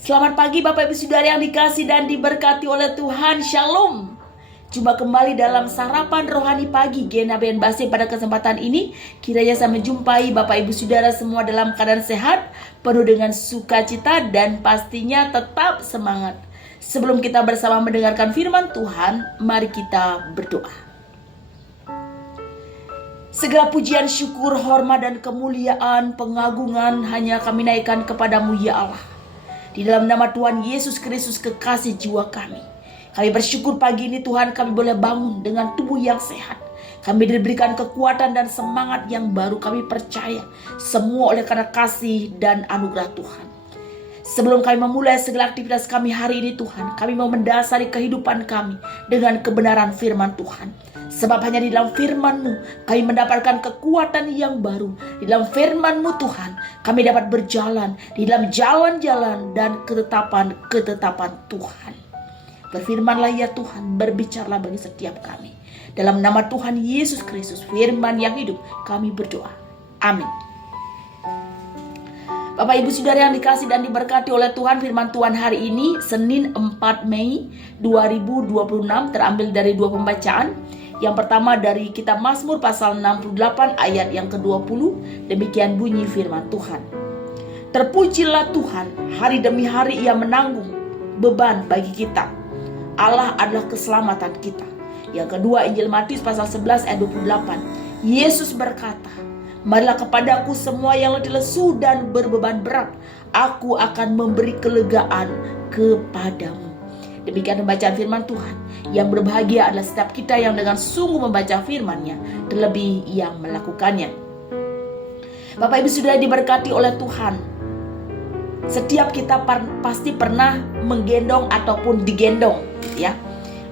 Selamat pagi Bapak Ibu Saudara yang dikasih dan diberkati oleh Tuhan. Shalom. Jumpa kembali dalam sarapan rohani pagi Gena BNBASE pada kesempatan ini. Kiranya saya menjumpai Bapak Ibu Saudara semua dalam keadaan sehat, penuh dengan sukacita dan pastinya tetap semangat. Sebelum kita bersama mendengarkan firman Tuhan, mari kita berdoa. Segala pujian, syukur, hormat dan kemuliaan, pengagungan hanya kami naikkan kepadamu ya Allah. Di dalam nama Tuhan Yesus Kristus, kekasih jiwa kami bersyukur pagi ini Tuhan, kami boleh bangun dengan tubuh yang sehat. Kami diberikan kekuatan dan semangat yang baru. Kami percaya semua oleh karena kasih dan anugerah Tuhan. Sebelum kami memulai segala aktivitas kami hari ini Tuhan, kami mau mendasari kehidupan kami dengan kebenaran firman Tuhan. Sebab hanya di dalam firman-Mu kami mendapatkan kekuatan yang baru. Di dalam firman-Mu Tuhan kami dapat berjalan di dalam jalan-jalan dan ketetapan Tuhan. Berfirmanlah ya Tuhan, berbicaralah bagi setiap kami. Dalam nama Tuhan Yesus Kristus, firman yang hidup, kami berdoa. Amin. Bapak Ibu Saudara yang dikasih dan diberkati oleh Tuhan, firman Tuhan hari ini Senin 4 Mei 2026 terambil dari dua pembacaan. Yang pertama dari kitab Mazmur pasal 68 ayat yang ke-20. Demikian bunyi firman Tuhan. Terpujilah Tuhan, hari demi hari Ia menanggung beban bagi kita. Allah adalah keselamatan kita. Yang kedua Injil Matius pasal 11 ayat 28. Yesus berkata, marilah kepadaku semua yang letih lesu dan berbeban berat, aku akan memberi kelegaan kepadamu. Demikian pembacaan firman Tuhan. Yang berbahagia adalah setiap kita yang dengan sungguh membaca firman-Nya, terlebih yang melakukannya. Bapak Ibu Saudara diberkati oleh Tuhan. Setiap kita pasti pernah menggendong ataupun digendong, ya.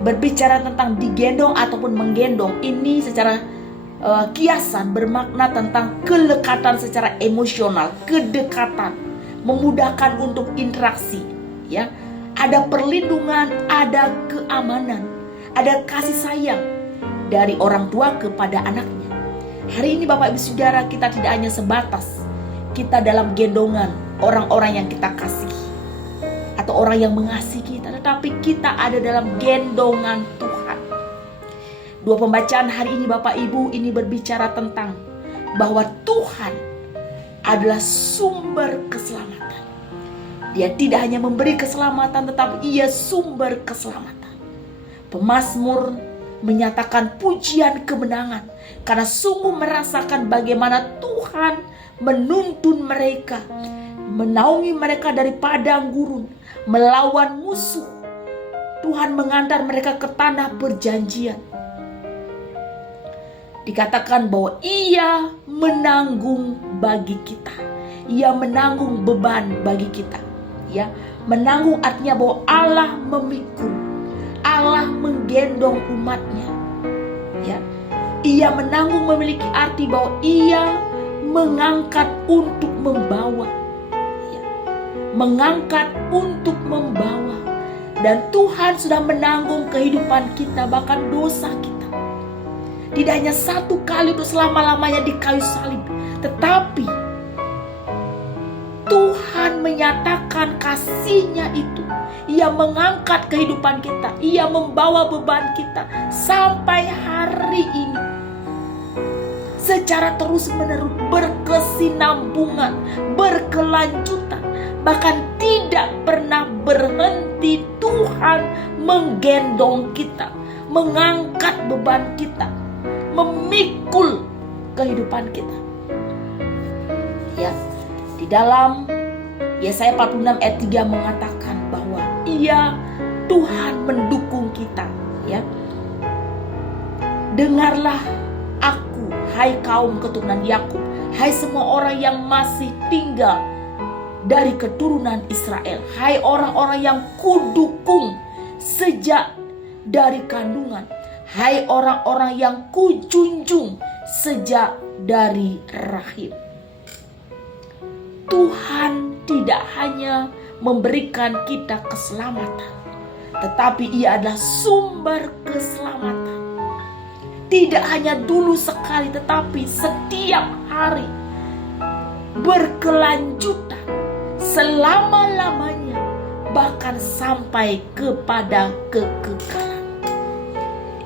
Berbicara tentang digendong ataupun menggendong ini secara kiasan bermakna tentang kelekatan secara emosional, kedekatan, memudahkan untuk interaksi, ya. Ada perlindungan, ada keamanan, ada kasih sayang dari orang tua kepada anaknya. Hari ini Bapak Ibu Saudara, kita tidak hanya sebatas kita dalam gendongan orang-orang yang kita kasih atau orang yang mengasihi kita, tetapi kita ada dalam gendongan Tuhan. Dua pembacaan hari ini Bapak Ibu ini berbicara tentang bahwa Tuhan adalah sumber keselamatan. Dia tidak hanya memberi keselamatan, tetapi Ia sumber keselamatan. Pemazmur menyatakan pujian kemenangan karena sungguh merasakan bagaimana Tuhan menuntun mereka, menaungi mereka dari padang gurun, melawan musuh. Tuhan mengantar mereka ke tanah perjanjian. Dikatakan bahwa Ia menanggung bagi kita. Ia menanggung beban bagi kita. Ya, menanggung artinya bahwa Allah memikul, Allah menggendong umatnya. Ya, Ia menanggung memiliki arti bahwa Ia mengangkat untuk membawa. Ya, mengangkat untuk membawa. Dan Tuhan sudah menanggung kehidupan kita, bahkan dosa kita. Tidak hanya satu kali untuk selama-lamanya di kayu salib, tetapi Tuhan menyatakan kasih-Nya itu. Ia mengangkat kehidupan kita. Ia membawa beban kita sampai hari ini. Secara terus-menerus, berkesinambungan, berkelanjutan. Bahkan tidak pernah berhenti Tuhan menggendong kita, mengangkat beban kita, memikul kehidupan kita. Ya. Di dalam Yesaya 46 ayat 3 mengatakan bahwa Ia Tuhan mendukung kita, ya. Dengarlah aku, hai kaum keturunan Yakub, hai semua orang yang masih tinggal dari keturunan Israel, hai orang-orang yang kudukung sejak dari kandungan, hai orang-orang yang kujunjung sejak dari rahim. Tuhan tidak hanya memberikan kita keselamatan, tetapi Ia adalah sumber keselamatan. Tidak hanya dulu sekali, tetapi setiap hari, berkelanjutan, selama-lamanya bahkan sampai kepada kekekalan.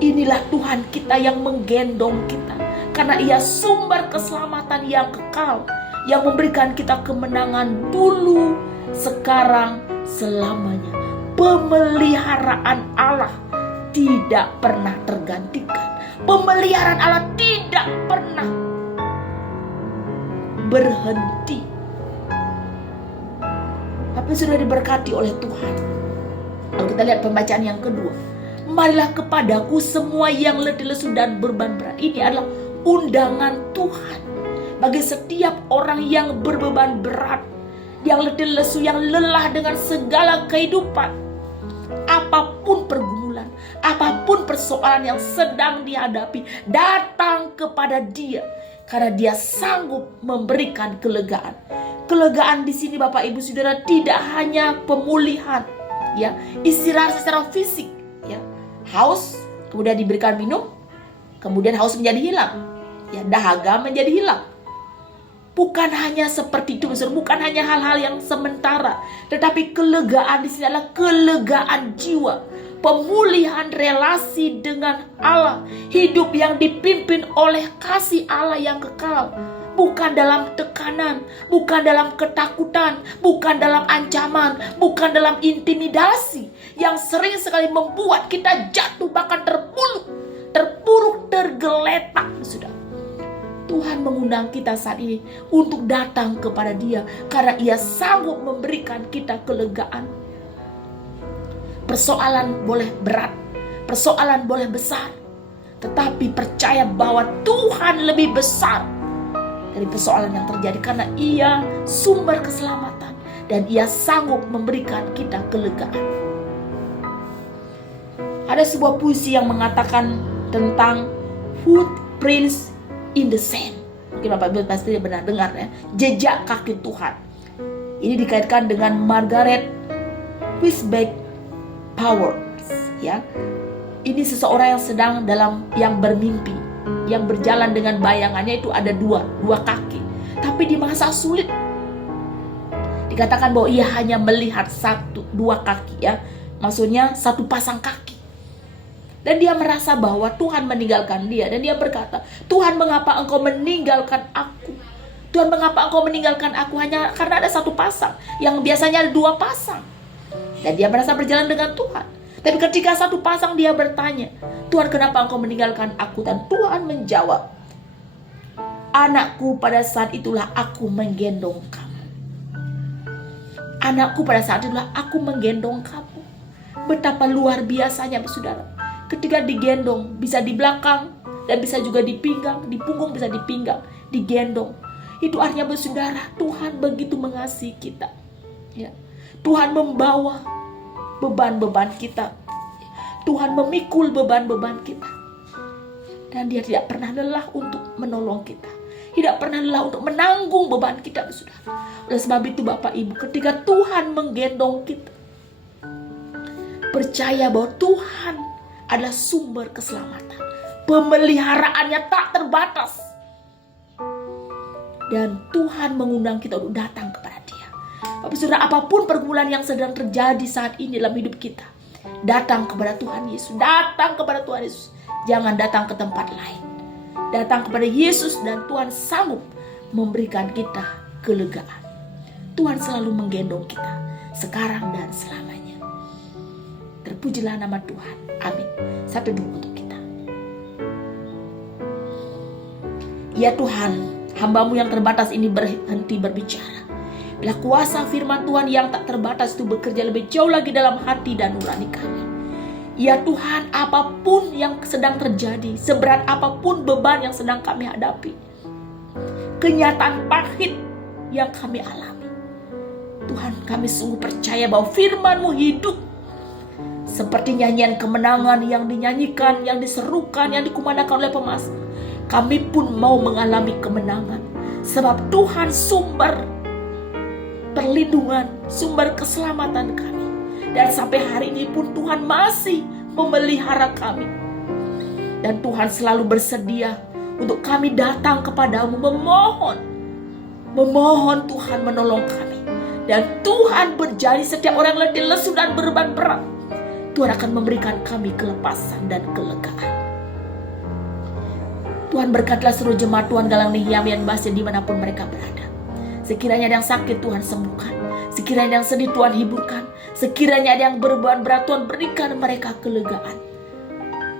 Inilah Tuhan kita yang menggendong kita, karena Ia sumber keselamatan yang kekal, yang memberikan kita kemenangan dulu, sekarang, selamanya. Pemeliharaan Allah tidak pernah tergantikan. Pemeliharaan Allah tidak pernah berhenti. Tapi sudah diberkati oleh Tuhan. Kalau kita lihat pembacaan yang kedua, marilah kepadaku semua yang letih lesu dan beban berat. Ini adalah undangan Tuhan bagi setiap orang yang berbeban berat, yang letih lesu, yang lelah dengan segala kehidupan. Apapun pergumulan, apapun persoalan yang sedang dihadapi, datang kepada Dia, karena Dia sanggup memberikan kelegaan. Kelegaan di sini Bapak Ibu Saudara tidak hanya pemulihan, ya, istirahat secara fisik, ya, haus kemudian diberikan minum, kemudian haus menjadi hilang, ya, dahaga menjadi hilang. Bukan hanya seperti itu, bukan hanya hal-hal yang sementara, tetapi kelegaan di sini adalah kelegaan jiwa, pemulihan relasi dengan Allah, hidup yang dipimpin oleh kasih Allah yang kekal, bukan dalam tekanan, bukan dalam ketakutan, bukan dalam ancaman, bukan dalam intimidasi yang sering sekali membuat kita jatuh, bahkan terpuruk, tergeletak, sudah. Tuhan mengundang kita saat ini untuk datang kepada Dia, karena Ia sanggup memberikan kita kelegaan. Persoalan boleh berat, persoalan boleh besar, tetapi percaya bahwa Tuhan lebih besar dari persoalan yang terjadi, karena Ia sumber keselamatan dan Ia sanggup memberikan kita kelegaan. Ada sebuah puisi yang mengatakan tentang footprints in the sand. Mungkin Bapak Ibu pasti benar dengar, ya, jejak kaki Tuhan. Ini dikaitkan dengan Margaret Wisbeck Powers, ya. Ini seseorang yang bermimpi, yang berjalan dengan bayangannya itu ada dua kaki. Tapi di masa sulit dikatakan bahwa ia hanya melihat dua kaki, ya. Maksudnya satu pasang kaki. Dan dia merasa bahwa Tuhan meninggalkan dia. Dan dia berkata, Tuhan, mengapa engkau meninggalkan aku? Tuhan, mengapa engkau meninggalkan aku hanya karena ada satu pasang, yang biasanya ada dua pasang. Dan dia merasa berjalan dengan Tuhan. Tapi ketika satu pasang dia bertanya, Tuhan, kenapa engkau meninggalkan aku? Dan Tuhan menjawab, anakku, pada saat itulah aku menggendong kamu. Anakku, pada saat itulah aku menggendong kamu. Betapa luar biasanya, saudara. Ketika digendong, bisa di belakang dan bisa juga di pinggang, di punggung bisa di pinggang, digendong. Itu artinya, saudara, Tuhan begitu mengasihi kita. Ya. Tuhan membawa beban-beban kita. Tuhan memikul beban-beban kita. Dan Dia tidak pernah lelah untuk menolong kita. Tidak pernah lelah untuk menanggung beban kita, saudara. Oleh sebab itu Bapak Ibu, ketika Tuhan menggendong kita, percaya bahwa Tuhan adalah sumber keselamatan. Pemeliharaannya tak terbatas. Dan Tuhan mengundang kita untuk datang kepada Dia. Bapak Saudara, apapun pergumulan yang sedang terjadi saat ini dalam hidup kita, datang kepada Tuhan Yesus. Datang kepada Tuhan Yesus. Jangan datang ke tempat lain. Datang kepada Yesus dan Tuhan sanggup memberikan kita kelegaan. Tuhan selalu menggendong kita sekarang dan selamanya. Terpujilah nama Tuhan. Amin. Satu dulu untuk kita. Ya Tuhan, hamba-Mu yang terbatas ini berhenti berbicara. Bila kuasa firman Tuhan yang tak terbatas itu bekerja lebih jauh lagi dalam hati dan nurani kami. Ya Tuhan, apapun yang sedang terjadi, seberat apapun beban yang sedang kami hadapi, kenyataan pahit yang kami alami, Tuhan, kami sungguh percaya bahwa firman-Mu hidup. Seperti nyanyian kemenangan yang dinyanyikan, yang diserukan, yang dikumandangkan oleh pemasmur, kami pun mau mengalami kemenangan. Sebab Tuhan sumber perlindungan, sumber keselamatan kami. Dan sampai hari ini pun Tuhan masih memelihara kami. Dan Tuhan selalu bersedia untuk kami datang kepadamu memohon Tuhan menolong kami. Dan Tuhan berjanji setiap orang letih, lesu, dan beban berat, Tuhan akan memberikan kami kelepasan dan kelegaan. Tuhan berkatilah seluruh jemaat Tuhan Galang Nihyabian Basir dimanapun mereka berada. Sekiranya ada yang sakit, Tuhan sembuhkan. Sekiranya ada yang sedih, Tuhan hiburkan. Sekiranya ada yang beban berat, Tuhan berikan mereka kelegaan.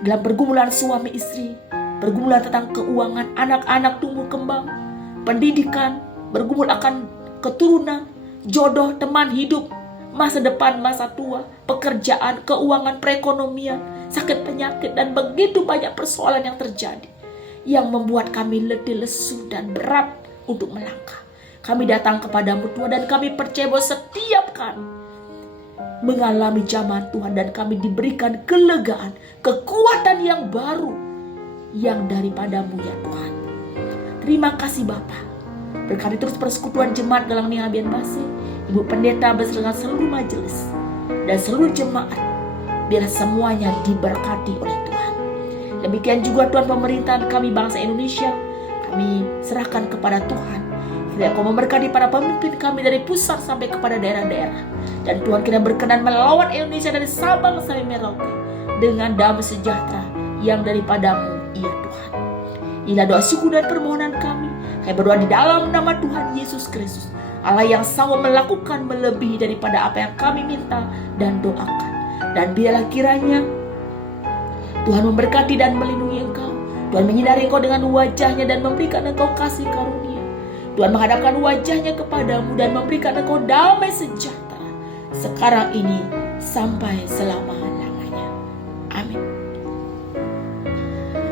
Dalam pergumulan suami istri, pergumulan tentang keuangan, anak-anak tumbuh kembang, pendidikan, bergumul akan keturunan, jodoh, teman hidup, masa depan, masa tua, pekerjaan, keuangan, perekonomian, sakit penyakit, dan begitu banyak persoalan yang terjadi yang membuat kami letih, lesu, dan berat untuk melangkah. Kami datang kepadamu Tuhan, dan kami percaya bahwa setiap kami mengalami zaman Tuhan, dan kami diberikan kelegaan, kekuatan yang baru yang daripadamu ya Tuhan. Terima kasih Bapa. Berkati terus persekutuan jemaat Galang Nihyabian Basir, Ibu Pendeta beserta seluruh majelis dan seluruh jemaat, biar semuanya diberkati oleh Tuhan. Demikian juga Tuhan pemerintahan kami bangsa Indonesia, kami serahkan kepada Tuhan. Kiranya Kau memberkati para pemimpin kami dari pusat sampai kepada daerah-daerah. Dan Tuhan kiranya berkenan melawan Indonesia dari Sabang sampai Merauke dengan damai sejahtera yang daripadamu ya Tuhan. Inilah doa syukur dan permohonan kami. Kami berdoa di dalam nama Tuhan Yesus Kristus, Allah yang sanggup melakukan melebihi daripada apa yang kami minta dan doakan. Dan biarlah kiranya Tuhan memberkati dan melindungi engkau. Tuhan menyinari engkau dengan wajahnya dan memberikan engkau kasih karunia. Tuhan menghadapkan wajahnya kepadamu dan memberikan engkau damai sejahtera sekarang ini sampai selama-lamanya. Amin.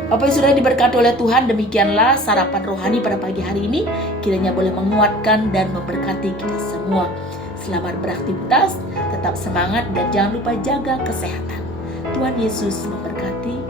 Bapak yang sudah diberkati oleh Tuhan, demikianlah sarapan rohani pada pagi hari ini. Kiranya boleh menguatkan dan memberkati kita semua. Selamat beraktivitas, tetap semangat, dan jangan lupa jaga kesehatan. Tuhan Yesus memberkati.